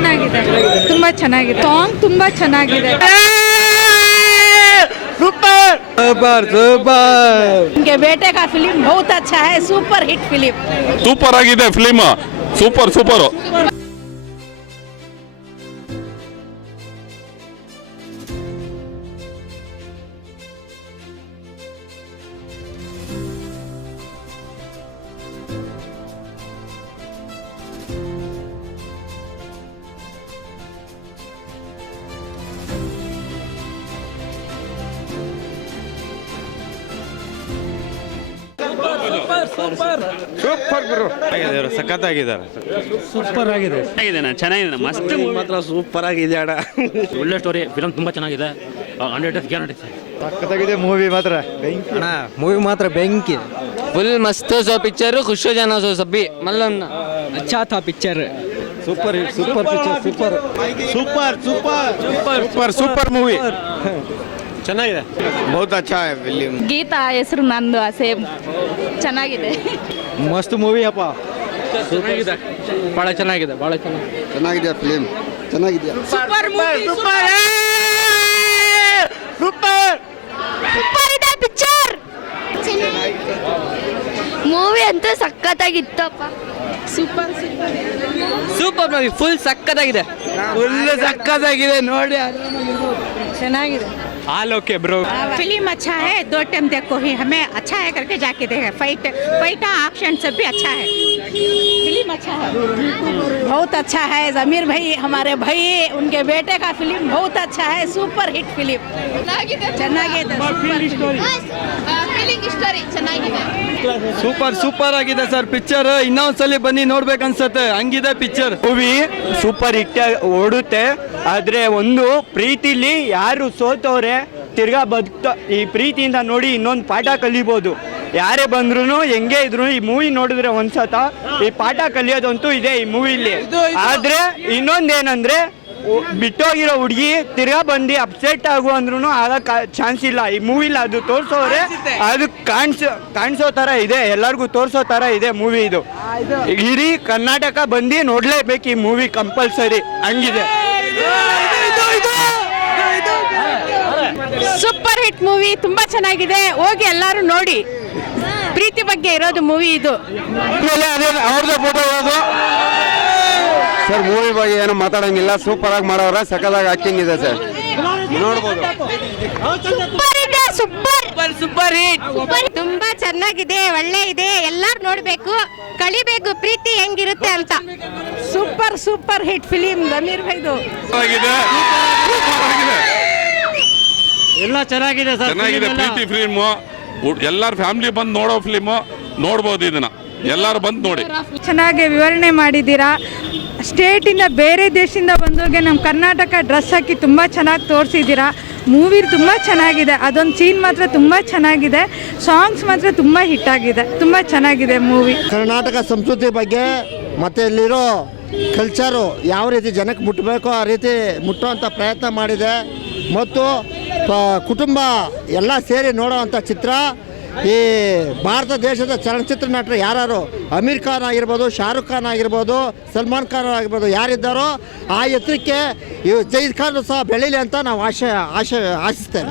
ಚೆನ್ನಾಗಿದೆ, ತುಂಬಾ ಚೆನ್ನಾಗಿದೆ. ಸಾಂಗ್ ತುಂಬಾ ಚೆನ್ನಾಗಿದೆ. सुपर सुपर सुपर उनके बेटे का फिल्म बहुत अच्छा है, सुपर हिट फिल्म. ಸೂಪರ್ ಆಗಿದೆ ಫಿಲ್ಮ್, ಸೂಪರ್ ಸೂಪರ್. ಸೂಪರ್ ಗುರು ಸಖತ್ತಾಗಿದ್ದಾರೆ. ಸೂಪರ್ ಆಗಿದೆ, ಚೆನ್ನಾಗಿದೆ, ಮಸ್ತ್ ಮಾತ್ರ ಸೂಪರ್ ಆಗಿದೆ ಅಣ್ಣ. ಒಳ್ಳೆ ಸ್ಟೋರಿ, ಫಿಲಮ್ ತುಂಬಾ ಚೆನ್ನಾಗಿದೆ. 100 ಡೇಸ್ ಗ್ಯಾರಂಟಿ. ಸಖತ್ತಾಗಿದೆ ಮೂವಿ ಮಾತ್ರ, ಅಣ್ಣ ಮೂವಿ ಮಾತ್ರ ಬೆಂಕಿ. फुल मस्त सो पिक्चर, खुश हो जाना सो सभी, मतलब अच्छा था picture. Super hit, super picture, super super super super super movie. ಚೆನ್ನಾಗಿದೆ, ಬಹುತ್ ಅಚ್ಚಾ ಹೈ ಫಿಲ್ಮ್. ಗೀತಾ ಹೆಸರು ನಂದು, ಸೇಮ್ ಚೆನ್ನಾಗಿದೆ. ಮಸ್ತ್ ಮೂವಿ ಅಪ್ಪ, ಚೆನ್ನಾಗಿದೆ, ಭಾಳ ಚೆನ್ನಾಗಿದೆ, ಭಾಳ ಚೆನ್ನಾಗಿದೆ, ಚೆನ್ನಾಗಿದೆ ಫಿಲ್ಮ್, ಚೆನ್ನಾಗಿದೆ. Super movie, super super super ಇದೆ ಪಿಕ್ಚರ್. ಮೂವಿ ಅಂತೂ ಸಖತ್ತಾಗಿತ್ತಪ್ಪ. ಸೂಪರ್ ಸೂಪರ್ ಮೂವಿ, ಫುಲ್ ಸಕ್ಕತ್ತಾಗಿದೆ, ಫುಲ್ ಸಕ್ಕತ್ತಾಗಿದೆ ನೋಡಿ. ಚೆನ್ನಾಗಿದೆ. All okay bro. फिल्म अच्छा है, 2 टाइम देखो ही, हमें अच्छा है करके जाके देखे. फाइट एक्शन सब भी अच्छा है. फिल्म अच्छा है, बहुत अच्छा है. जमीर भाई हमारे भाई, उनके बेटे का फिल्म बहुत अच्छा है, सुपर हिट फिल्म. ಚೆನ್ನಾಗಿದೆ, ಫೀಲಿಂಗ್ ಸ್ಟೋರಿ ಚೆನ್ನಾಗಿದೆ. ಸೂಪರ್ ಸೂಪರ್ ಆಗಿದೆ ಸರ್ ಪಿಕ್ಚರ್. ಇನ್ನೊಂದ್ಸಲಿ ಬನ್ನಿ ನೋಡ್ಬೇಕು ಅನ್ಸತ್ತೆ, ಹಂಗಿದೆ ಪಿಕ್ಚರ್. ಮೂವಿ ಸೂಪರ್ ಹಿಟ್ ಓಡುತ್ತೆ, ಆದ್ರೆ ಒಂದು ಪ್ರೀತಿಲಿ ಯಾರು ಸೋತವ್ರೆ ತಿರ್ಗಾ ಬದುಕ್ತ, ಈ ಪ್ರೀತಿಯಿಂದ ನೋಡಿ ಇನ್ನೊಂದು ಪಾಠ ಕಲಿಬೋದು. ಯಾರೇ ಬಂದ್ರು ಹೆಂಗೆ ಇದ್ರು ಈ ಮೂವಿ ನೋಡಿದ್ರೆ ಒಂದ್ಸತ ಈ ಪಾಠ ಕಲಿಯೋದಂತೂ ಇದೆ ಈ ಮೂವಿಲಿ. ಆದ್ರೆ ಇನ್ನೊಂದೇನಂದ್ರೆ ಬಿಟ್ಟೋಗಿರೋ ಹುಡುಗಿ ತಿರ್ಗಾ ಬಂದು ಅಪ್ಸೆಟ್ ಆಗು ಅಂದ್ರೂ ಆಗಕ್ಕೆ ಚಾನ್ಸ್ ಇಲ್ಲ. ಈ ಮೂವಿಲಿ ಅದು ತೋರಿಸೋರೆ, ಅದು ಕಾಣಿಸೋ ಥರ ಇದೆ, ಎಲ್ಲರಿಗೂ ತೋರಿಸೋ ಥರ ಇದೆ ಮೂವಿ. ಇದು ಇಡೀ ಕರ್ನಾಟಕ ಬಂದು ನೋಡ್ಲೇಬೇಕು ಈ ಮೂವಿ, ಕಂಪಲ್ಸರಿ, ಹಂಗಿದೆ. ಸೂಪರ್ ಹಿಟ್ ಮೂವಿ, ತುಂಬಾ ಚೆನ್ನಾಗಿದೆ. ಹೋಗಿ ಎಲ್ಲರೂ ನೋಡಿ. ಪ್ರೀತಿ ಬಗ್ಗೆ ಇರೋದು ಮೂವಿ ಇದು. ಅವ್ರದ್ದು ಫೋಟೋ ಇರೋದು ಸರ್. ಮೂವಿ ಬಗ್ಗೆ ಏನು ಮಾತಾಡಂಗಿಲ್ಲ, ಸೂಪರ್ ಆಗಿ ಮಾಡೋರ, ಸಕಲಾಗಿ ಆಕ್ಟಿಂಗ್ ಇದೆ ಸರ್, ನೋಡ್ಬೋದು. ಸೂಪರ್ ಹಿಟ್, ತುಂಬಾ ಚೆನ್ನಾಗಿದೆ, ಒಳ್ಳೆ ಇದೆ, ಎಲ್ಲರೂ ನೋಡ್ಬೇಕು, ಕಲಿಬೇಕು ಪ್ರೀತಿ ಹೆಂಗಿರುತ್ತೆ ಅಂತ. Super super hit film Zameer ಭಾಯ್ದು. ಎಲ್ಲ ಚೆನ್ನಾಗಿದೆ ಸರ್, ಚೆನ್ನಾಗಿದೆ ಪ್ರೀತಿ ಫಿಲ್ಮ್. ಎಲ್ಲಾರ ಫ್ಯಾಮಿಲಿ ಬಂದು ನೋಡೋ ಫಿಲ್ಮ್, ನೋಡ್ಬೋದು ಇದನ್ನ, ಎಲ್ಲರೂ ಬಂದು ನೋಡಿ. ಚೆನ್ನಾಗಿ ವಿವರಣೆ ಮಾಡಿದ್ದೀರಾ. ಸ್ಟೇಟಿಂದ ಬೇರೆ ದೇಶದಿಂದ ಬಂದವ್ರಿಗೆ ನಮ್ಮ ಕರ್ನಾಟಕ ಡ್ರೆಸ್ ಹಾಕಿ ತುಂಬ ಚೆನ್ನಾಗಿ ತೋರಿಸಿದ್ದೀರಾ. ಮೂವಿ ತುಂಬ ಚೆನ್ನಾಗಿದೆ, ಅದೊಂದು ಸೀನ್ ಮಾತ್ರ ತುಂಬ ಚೆನ್ನಾಗಿದೆ. ಸಾಂಗ್ಸ್ ಮಾತ್ರ ತುಂಬ ಹಿಟ್ಟಾಗಿದೆ, ತುಂಬ ಚೆನ್ನಾಗಿದೆ ಮೂವಿ. ಕರ್ನಾಟಕ ಸಂಸ್ಕೃತಿ ಬಗ್ಗೆ ಮತ್ತು ಇಲ್ಲಿರೋ ಕಲ್ಚರು ಯಾವ ರೀತಿ ಜನಕ್ಕೆ ಮುಟ್ಟಬೇಕೋ ಆ ರೀತಿ ಮುಟ್ಟುವಂಥ ಪ್ರಯತ್ನ ಮಾಡಿದೆ. ಮತ್ತು ಕುಟುಂಬ ಎಲ್ಲ ಸೇರಿ ನೋಡೋವಂಥ ಚಿತ್ರ. ಈ ಭಾರತ ದೇಶದ ಚಲನಚಿತ್ರ ನಟರು ಯಾರು, ಅಮೀರ್ ಖಾನ್ ಆಗಿರ್ಬೋದು, ಶಾರುಖ್ ಖಾನ್ ಆಗಿರ್ಬೋದು, ಸಲ್ಮಾನ್ ಖಾನ್ ಆಗಿರ್ಬೋದು, ಯಾರಿದ್ದಾರೋ ಆ ಎತ್ತರಕ್ಕೆ ಈ ಜೈದ್ ಖಾನ್ ಸಹ ಬೆಳೀಲಿ ಅಂತ ನಾವು ಆಶಿಸ್ತೇವೆ.